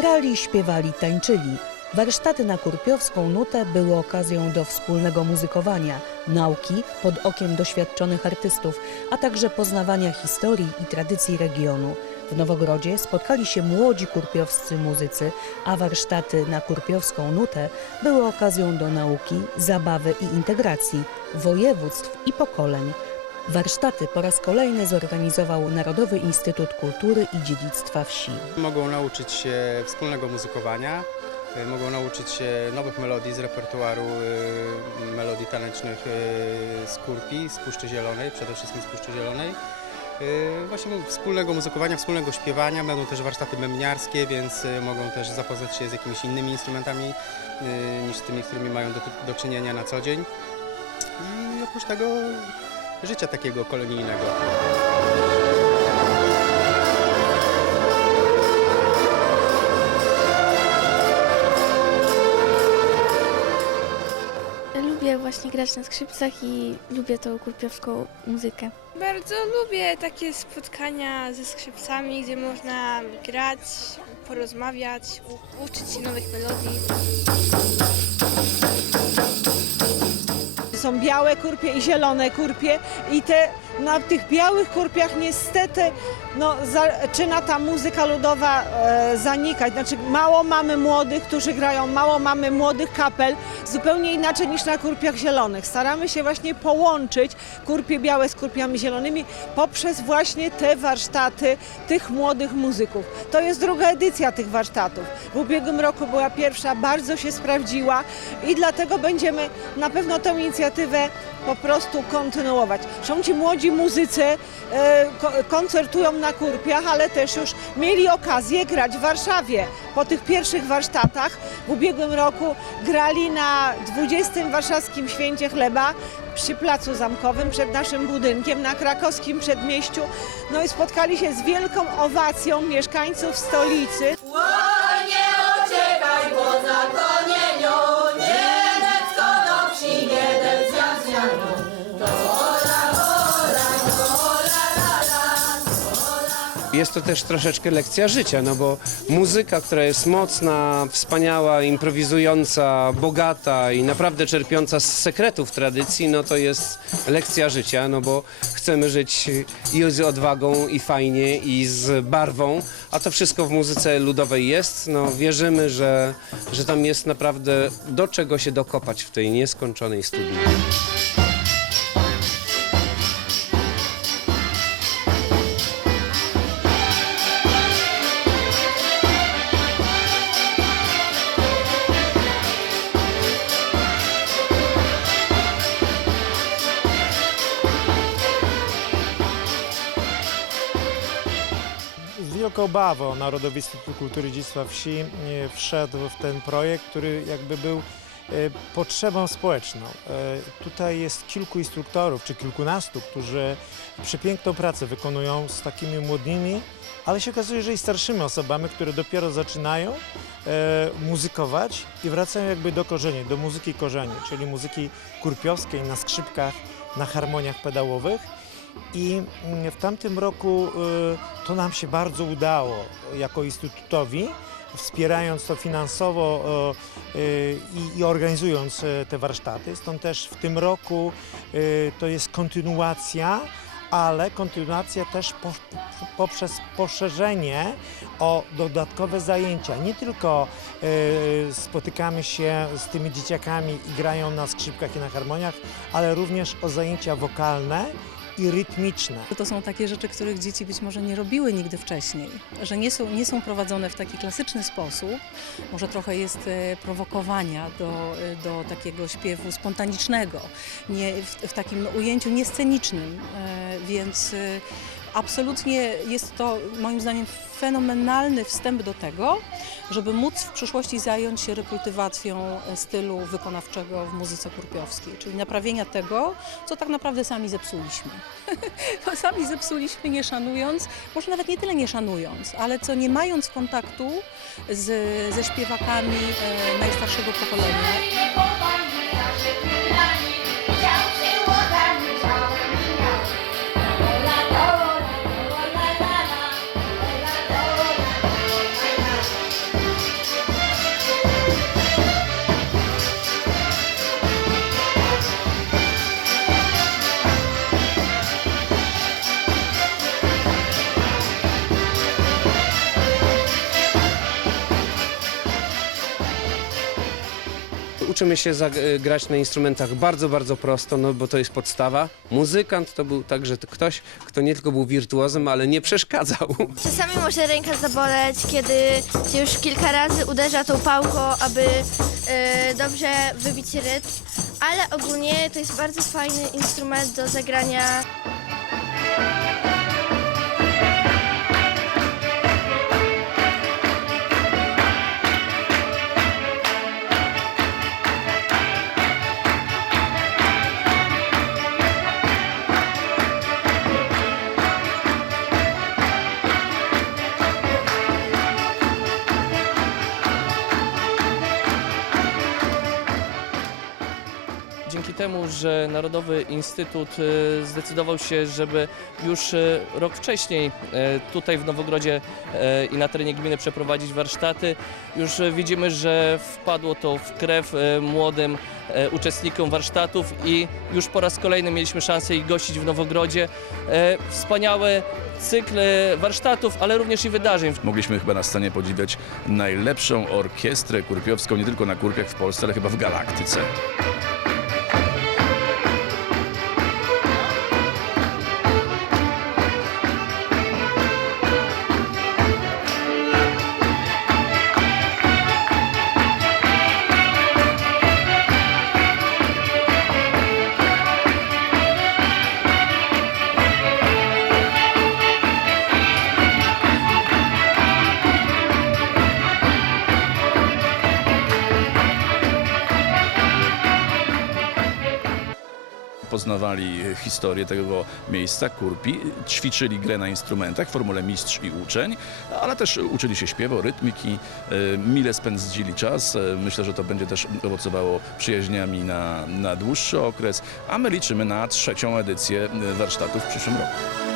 Grali, śpiewali, tańczyli. Warsztaty na kurpiowską nutę były okazją do wspólnego muzykowania, nauki pod okiem doświadczonych artystów, a także poznawania historii i tradycji regionu. W Nowogrodzie spotkali się młodzi kurpiowscy muzycy, a warsztaty na kurpiowską nutę były okazją do nauki, zabawy i integracji województw i pokoleń. Warsztaty po raz kolejny zorganizował Narodowy Instytut Kultury i Dziedzictwa Wsi. Mogą nauczyć się wspólnego muzykowania, y, mogą nauczyć się nowych melodii z repertuaru y, melodii tanecznych y, z Kurpi, z Puszczy Zielonej, przede wszystkim z Puszczy Zielonej. Właśnie wspólnego muzykowania, wspólnego śpiewania, będą też warsztaty memniarskie, więc mogą też zapoznać się z jakimiś innymi instrumentami niż tymi, którymi mają do, do czynienia na co dzień. I oprócz tego życia takiego kolonijnego. Lubię właśnie grać na skrzypcach i lubię tą kurpiowską muzykę. Bardzo lubię takie spotkania ze skrzypcami, gdzie można grać, porozmawiać, u- uczyć się nowych melodii. Są białe kurpie i zielone kurpie i te, na tych białych kurpiach niestety no, zaczyna ta muzyka ludowa e, zanikać. Znaczy mało mamy młodych, którzy grają, mało mamy młodych kapel, zupełnie inaczej niż na kurpiach zielonych. Staramy się właśnie połączyć kurpie białe z kurpiami zielonymi poprzez właśnie te warsztaty tych młodych muzyków. To jest druga edycja tych warsztatów. W ubiegłym roku była pierwsza, bardzo się sprawdziła i dlatego będziemy na pewno tę inicjatywę po prostu kontynuować. Są ci młodzi muzycy, e, ko- koncertują na kurpiach, ale też już mieli okazję grać w Warszawie. Po tych pierwszych warsztatach w ubiegłym roku grali na 20. warszawskim święcie chleba przy Placu Zamkowym, przed naszym budynkiem, na krakowskim przedmieściu. No i spotkali się z wielką owacją mieszkańców stolicy. Jest to też troszeczkę lekcja życia, no bo muzyka, która jest mocna, wspaniała, improwizująca, bogata i naprawdę czerpiąca z sekretów tradycji, no to jest lekcja życia, no bo chcemy żyć i z odwagą, i fajnie, i z barwą, a to wszystko w muzyce ludowej jest. No wierzymy, że, że tam jest naprawdę do czego się dokopać w tej nieskończonej studni. Z wielką obawą Narodowy Instytut Kultury Dziedzictwa Wsi e, wszedł w ten projekt, który jakby był e, potrzebą społeczną. E, Tutaj jest kilku instruktorów, czy kilkunastu, którzy przepiękną pracę wykonują z takimi młodymi, ale się okazuje, że i starszymi osobami, które dopiero zaczynają muzykować i wracają jakby do korzeni, do muzyki korzeni, czyli muzyki kurpiowskiej na skrzypkach, na harmoniach pedałowych. I mm, w tamtym roku y, to nam się bardzo udało jako Instytutowi, wspierając to finansowo y, i, organizując y, te warsztaty. Stąd też w tym roku to jest kontynuacja, ale kontynuacja też po, poprzez poszerzenie o dodatkowe zajęcia. Nie tylko spotykamy się z tymi dzieciakami i grają na skrzypkach i na harmoniach, ale również o zajęcia wokalne i rytmiczne. To są takie rzeczy, których dzieci być może nie robiły nigdy wcześniej, że nie są, nie są prowadzone w taki klasyczny sposób. Może trochę jest e, prowokowania do, e, do takiego śpiewu spontanicznego, nie, w, w takim ujęciu niescenicznym, e, więc absolutnie jest to moim zdaniem fenomenalny wstęp do tego, żeby móc w przyszłości zająć się rekultywacją stylu wykonawczego w muzyce kurpiowskiej, czyli naprawienia tego, co tak naprawdę sami zepsuliśmy. Bo sami zepsuliśmy nie szanując, może nawet nie tyle nie szanując, ale co nie mając kontaktu z, ze śpiewakami e, najstarszego pokolenia. Uczymy się zag- grać na instrumentach bardzo, bardzo prosto, no bo to jest podstawa. Muzykant to był także ktoś, kto nie tylko był wirtuozem, ale nie przeszkadzał. Czasami może ręka zaboleć, kiedy się już kilka razy uderza tą pałką, aby e, dobrze wybić rytm, ale ogólnie to jest bardzo fajny instrument do zagrania. Dzięki temu, że Narodowy Instytut e, zdecydował się, żeby już e, rok wcześniej e, tutaj w Nowogrodzie i na terenie gminy przeprowadzić warsztaty, już widzimy, że wpadło to w krew młodym uczestnikom warsztatów i już po raz kolejny mieliśmy szansę ich gościć w Nowogrodzie. Wspaniałe cykle warsztatów, ale również i wydarzeń. Mogliśmy chyba na scenie podziwiać najlepszą orkiestrę kurpiowską, nie tylko na kurpiach w Polsce, ale chyba w galaktyce. Poznawali historię tego miejsca, Kurpi, ćwiczyli grę na instrumentach w formule mistrz i uczeń, ale też uczyli się śpiewu, rytmiki, e, mile spędzili czas. E, Myślę, że to będzie też owocowało przyjaźniami na, na dłuższy okres, a my liczymy na trzecią edycję e, warsztatów w przyszłym roku.